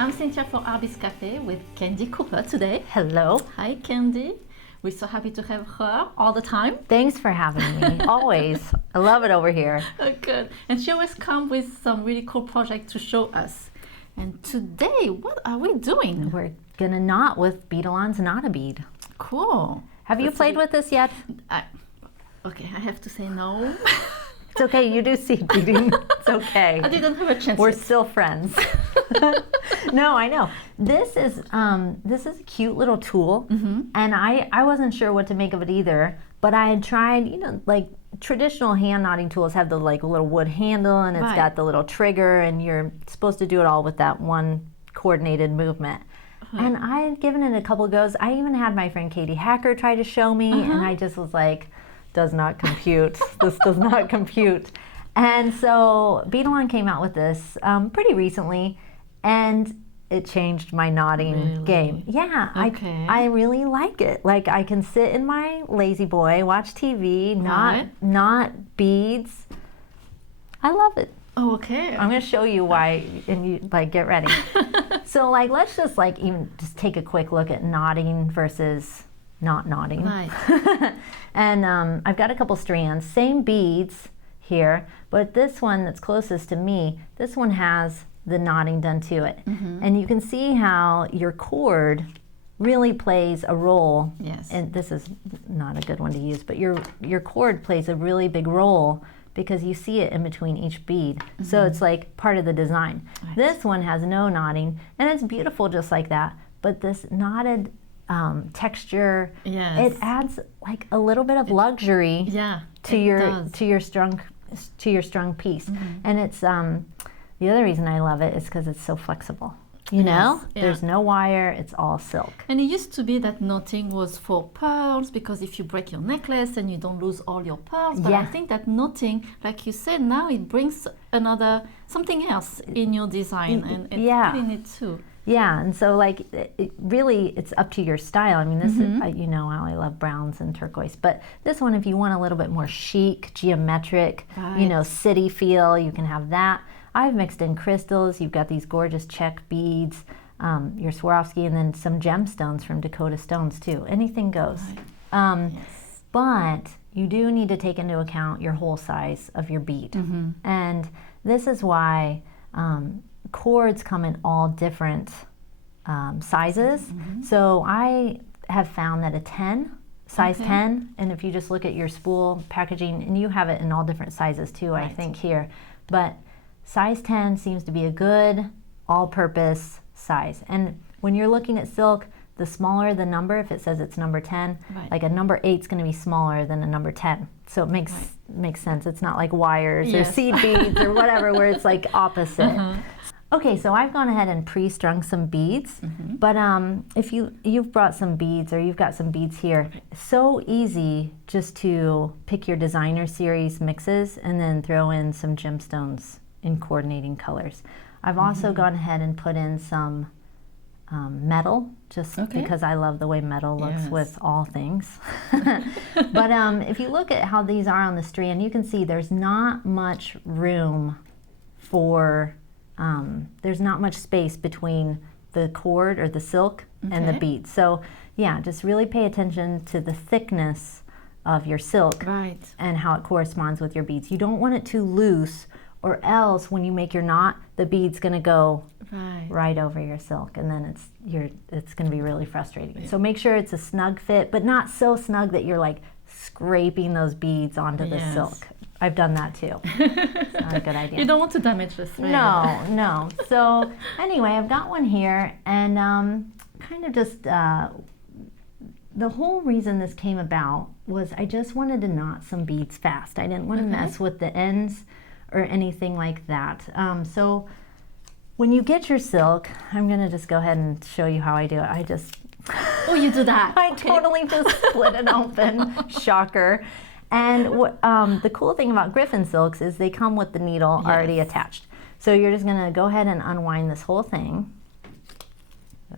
I'm Cynthia for Artbeads Cafe with Candie Cooper today. Hello. Hi Candie. We're so happy to have her all the time. Thanks for having me. Always. I love it over here. Oh, good. And she always comes with some really cool projects to show us. And today, what are we doing? We're gonna knot with Beadalon's Knot-a-Bead. Cool. Have you played with this yet? Okay, I have to say no. It's okay, you do seed beading. It's okay. I didn't have a chance. We're yet. still friends. No, I know. This is a cute little tool, and I wasn't sure what to make of it either. But I had tried, like traditional hand knotting tools have the like little wood handle, and it's got the little trigger, and you're supposed to do it all with that one coordinated movement. And I had given it a couple of goes. I even had my friend Katie Hacker try to show me, and I just was like, does not compute. This does not compute. And so Beadalon came out with this pretty recently, and it changed my knotting game. Yeah, okay. I really like it. Like I can sit in my lazy boy, watch TV, knot beads. I love it. Oh, okay. I'm gonna show you why, and you like get ready. So like let's just like even just take a quick look at knotting versus not knotting. Right. And I've got a couple strands, same beads here, but this one that's closest to me, this one has the knotting done to it. And you can see how your cord really plays a role. Yes. And this is not a good one to use, but your cord plays a really big role because you see it in between each bead. So it's like part of the design. Right. This one has no knotting, and it's beautiful just like that, but this knotted texture, yes, it adds like a little bit of luxury to your strung piece. And it's the other reason I love it is because it's so flexible. You know, there's no wire, it's all silk. And it used to be that knotting was for pearls, because if you break your necklace and you don't lose all your pearls, but I think that knotting, like you said, now it brings something else in your design, and it's pretty neat too. Yeah, and so like it's up to your style. I mean, this is, you know how I love browns and turquoise, but this one, if you want a little bit more chic, geometric, you know, city feel, you can have that. I've mixed in crystals. You've got these gorgeous check beads, your Swarovski, and then some gemstones from Dakota Stones too. Anything goes. But you do need to take into account your whole size of your bead. And this is why cords come in all different sizes. So I have found that a 10, size 10, and if you just look at your spool packaging, and you have it in all different sizes too, I think here, but size 10 seems to be a good all-purpose size. And when you're looking at silk, the smaller the number, if it says it's number 10, like a number 8 is going to be smaller than a number 10. So it makes sense. It's not like wires or seed beads or whatever where it's like opposite. Okay, so I've gone ahead and pre-strung some beads, but if you've brought some beads or you've got some beads here, so easy just to pick your designer series mixes and then throw in some gemstones in coordinating colors. I've also gone ahead and put in some metal, just because I love the way metal looks with all things. But if you look at how these are on the strand, you can see there's not much room for, there's not much space between the cord or the silk and the bead. So yeah, just really pay attention to the thickness of your silk and how it corresponds with your beads. You don't want it too loose, or else when you make your knot, the bead's gonna go right over your silk, and then it's gonna be really frustrating. So make sure it's a snug fit, but not so snug that you're like scraping those beads onto the silk. I've done that too. It's not a good idea. You don't want to damage the thread. No. So anyway, I've got one here, and kind of just the whole reason this came about was I just wanted to knot some beads fast. I didn't want to mess with the ends or anything like that. So when you get your silk, I'm gonna just go ahead and show you how I do it. Oh, you do that? I totally just split it open. Shocker. And what, the cool thing about Griffin silks is they come with the needle already attached. So you're just gonna go ahead and unwind this whole thing.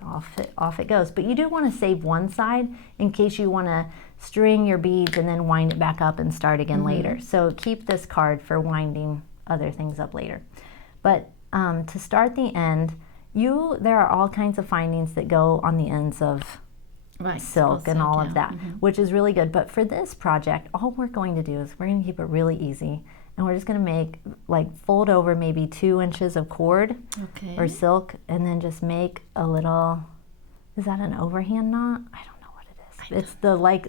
Off it goes. But you do want to save one side in case you want to string your beads and then wind it back up and start again later. So keep this card for winding other things up later. But to start the end, There are all kinds of findings that go on the ends of silk and all of that, which is really good. But for this project, all we're going to do is we're going to keep it really easy. And we're just going to make, like, fold over maybe 2 inches of cord or silk, and then just make a little, is that an overhand knot? I don't know what it is.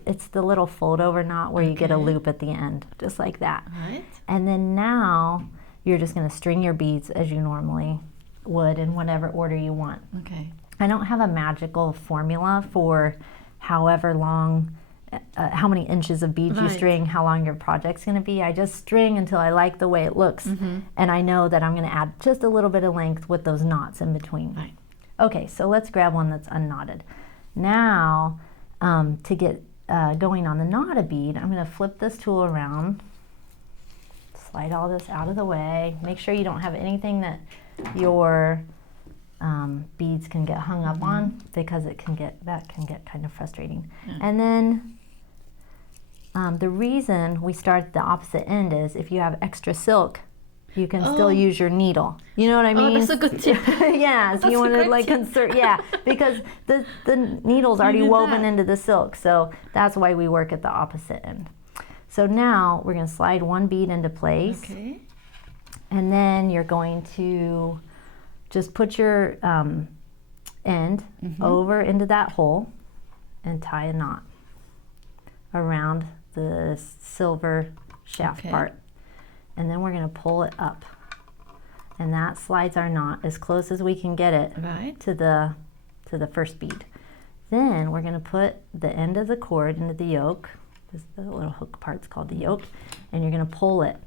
It's the little fold over knot where you get a loop at the end, just like that. Right. And then now you're just going to string your beads as you normally would in whatever order you want. Okay. I don't have a magical formula for however long, how many inches of beads you string, how long your project's going to be. I just string until I like the way it looks, and I know that I'm going to add just a little bit of length with those knots in between. Right. Okay, so let's grab one that's unknotted. Now, to get going on the Knot-a-Bead, I'm going to flip this tool around, slide all this out of the way. Make sure you don't have anything that your beads can get hung up on, because that can get kind of frustrating. And then the reason we start at the opposite end is if you have extra silk, you can still use your needle. You know what I mean? Oh, that's a good tip. Yeah, so you want to like insert, because the needle's already woven into the silk, so that's why we work at the opposite end. So now we're going to slide one bead into place, and then you're going to just put your end over into that hole and tie a knot around the silver shaft part. And then we're going to pull it up. And that slides our knot as close as we can get it to the first bead. Then we're going to put the end of the cord into the yoke. The little hook part's called the yoke. And you're going to pull it.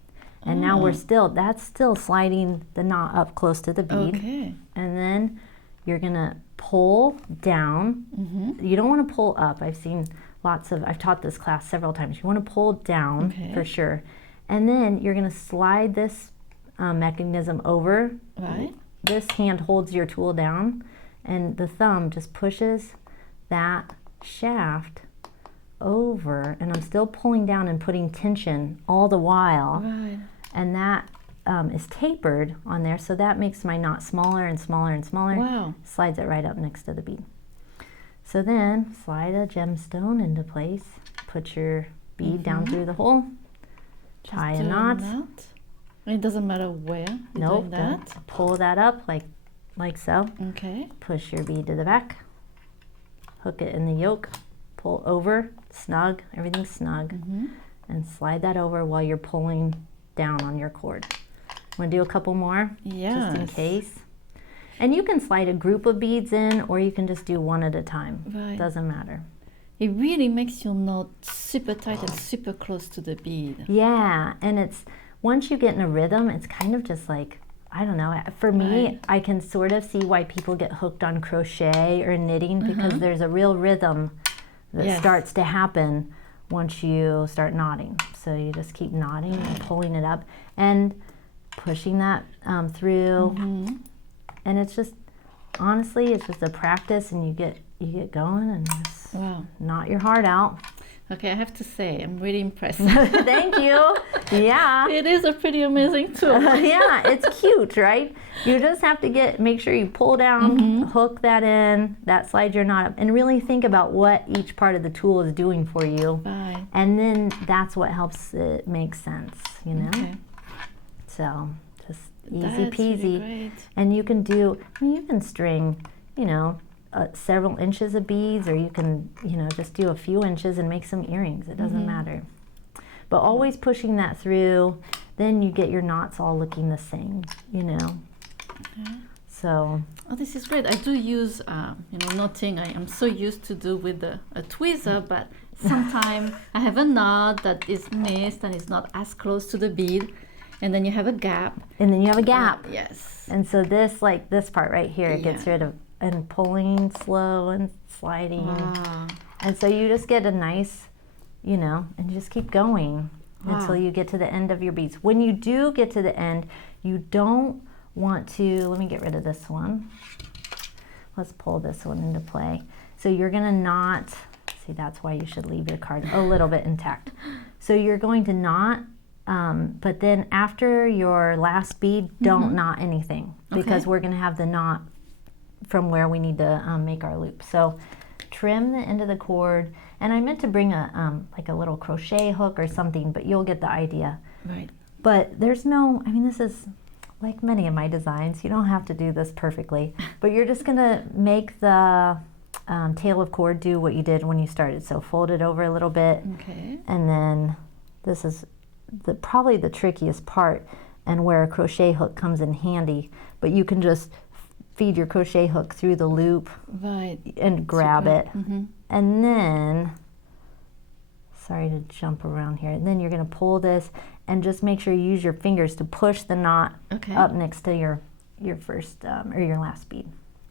And now that's still sliding the knot up close to the bead. Okay. And then you're gonna pull down. You don't want to pull up. I've taught this class several times. You want to pull down for sure. And then you're gonna slide this mechanism over. Right. This hand holds your tool down, and the thumb just pushes that shaft over, and I'm still pulling down and putting tension all the while. Right. And that is tapered on there, so that makes my knot smaller and smaller and smaller. Wow. Slides it right up next to the bead. So then slide a gemstone into place, put your bead down through the hole, tie a knot. It doesn't matter where you're doing that. Pull that up like so. Okay. Push your bead to the back, hook it in the yoke, pull over, snug, everything's snug, and slide that over while you're pulling down on your cord. Want to do a couple more? Yeah. Just in case. And you can slide a group of beads in, or you can just do one at a time. Right. Doesn't matter. It really makes your knot super tight and super close to the bead. Yeah, and it's once you get in a rhythm, it's kind of just like, I don't know, for me, I can sort of see why people get hooked on crochet or knitting, because there's a real rhythm that starts to happen once you start knotting. So you just keep knotting and pulling it up and pushing that through. And it's just, honestly, it's just a practice, and you get going and just knot your heart out. Okay, I have to say, I'm really impressed. Thank you. Yeah. It is a pretty amazing tool. Yeah, it's cute, right? You just have to make sure you pull down, hook that in, that slides your knot up, and really think about what each part of the tool is doing for you. Right. And then that's what helps it make sense, you know? Okay. So, just easy peasy. Really great. And you can string, several inches of beads, or you can, just do a few inches and make some earrings. It doesn't matter. But always pushing that through, then you get your knots all looking the same, Okay. So. Oh, this is great. I do use, knotting. I am so used to do with a tweezer, but sometimes I have a knot that is missed and it's not as close to the bead. And then you have a gap. Yes. And so this part right here, it gets rid of, and pulling slow and sliding. Wow. And so you just get a nice, and you just keep going until you get to the end of your beads. When you do get to the end, you don't want to, let me get rid of this one. Let's pull this one into play. So you're gonna knot, see, that's why you should leave your card a little bit intact. So you're going to knot, but then after your last bead, don't knot anything, because we're gonna have the knot from where we need to make our loop. So trim the end of the cord, and I meant to bring a like a little crochet hook or something, but you'll get the idea. Right. But there's no, I mean, this is like many of my designs, you don't have to do this perfectly, but you're just gonna make the tail of cord do what you did when you started. So fold it over a little bit, Okay. and then this is probably the trickiest part, and where a crochet hook comes in handy, but you can just feed your crochet hook through the loop, right, and grab it. Mm-hmm. And then, sorry to jump around here, and then you're going to pull this and just make sure you use your fingers to push the knot up next to your first or your last bead.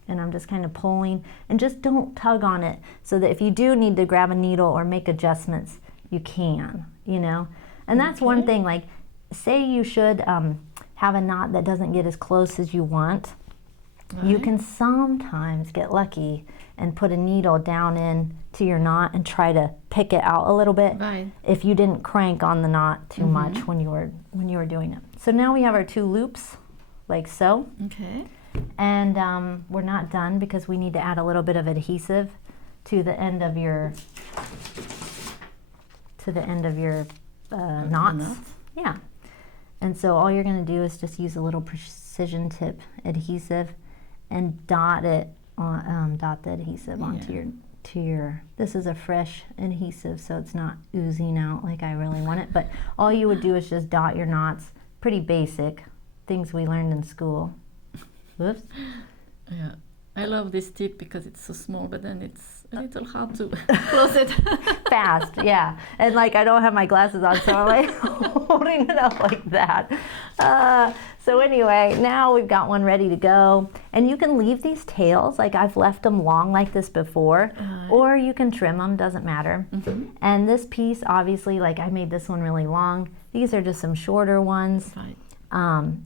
And I'm just kind of pulling, and just don't tug on it, so that if you do need to grab a needle or make adjustments, you can, you know. And that's one thing, like say you should have a knot that doesn't get as close as you want. Right. You can sometimes get lucky and put a needle down in to your knot and try to pick it out a little bit, right, if you didn't crank on the knot too much when you were doing it. So now we have our 2 loops, like so. Okay. And we're not done, because we need to add a little bit of adhesive to the end of your knots. Yeah. And so all you're going to do is just use a little precision tip adhesive and dot it on, dot the adhesive onto your, this is a fresh adhesive, so it's not oozing out like I really want it, but all you would do is just dot your knots. Pretty basic things we learned in school. Whoops. Yeah, I love this tip because it's so small, but then it's a little hard to close it. Fast, yeah. And like I don't have my glasses on, so I'm like holding it up like that. So anyway, now we've got one ready to go. And you can leave these tails, like I've left them long like this before, or you can trim them, doesn't matter. And this piece, obviously, like I made this one really long. These are just some shorter ones. Right.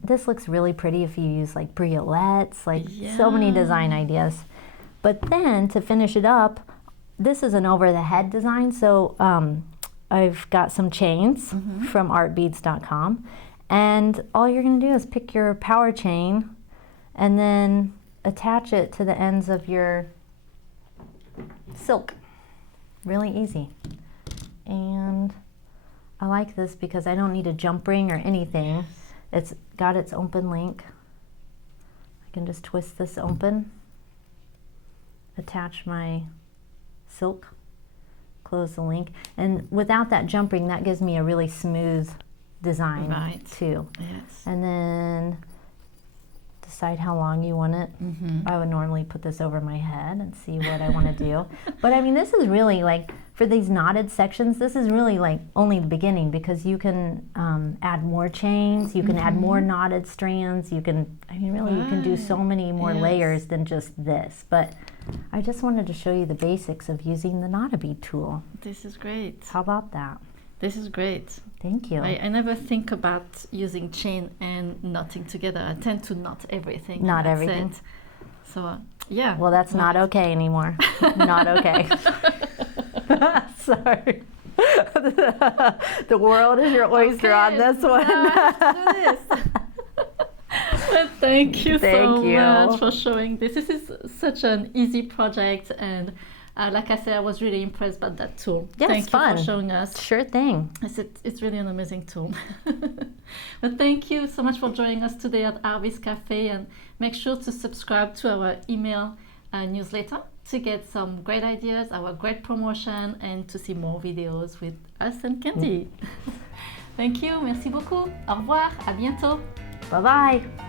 This looks really pretty if you use like briolettes, like so many design ideas. But then to finish it up, this is an over the head design. So I've got some chains from artbeads.com, and all you're gonna do is pick your power chain and then attach it to the ends of your silk. Really easy. And I like this because I don't need a jump ring or anything. It's got its open link. I can just twist this open, attach my silk, close the link, and without that jump ring, that gives me a really smooth design too. Yes. And then decide how long you want it. I would normally put this over my head and see what I want to do. But I mean, this is really like, for these knotted sections, this is really like only the beginning, because you can add more chains, you can add more knotted strands, you can, I mean, really you can do so many more layers than just this. But I just wanted to show you the basics of using the Knot-a-Bead tool. This is great. How about that? This is great. Thank you. I never think about using chain and knotting together. I tend to knot everything. Not everything. It. So yeah. Well, that's not okay anymore. Not okay. Sorry. The world is your oyster on this one. Well, thank you so you. much for showing this. This is such an easy project, and like I said, I was really impressed by that tool. Yeah, thank it's fun. you for showing us. Sure thing. It's really an amazing tool. But thank you so much for joining us today at Artbeads Cafe, and make sure to subscribe to our email newsletter to get some great ideas, our great promotion, and to see more videos with us and Candie. Thank you, merci beaucoup. Au revoir, à bientôt. Bye-bye.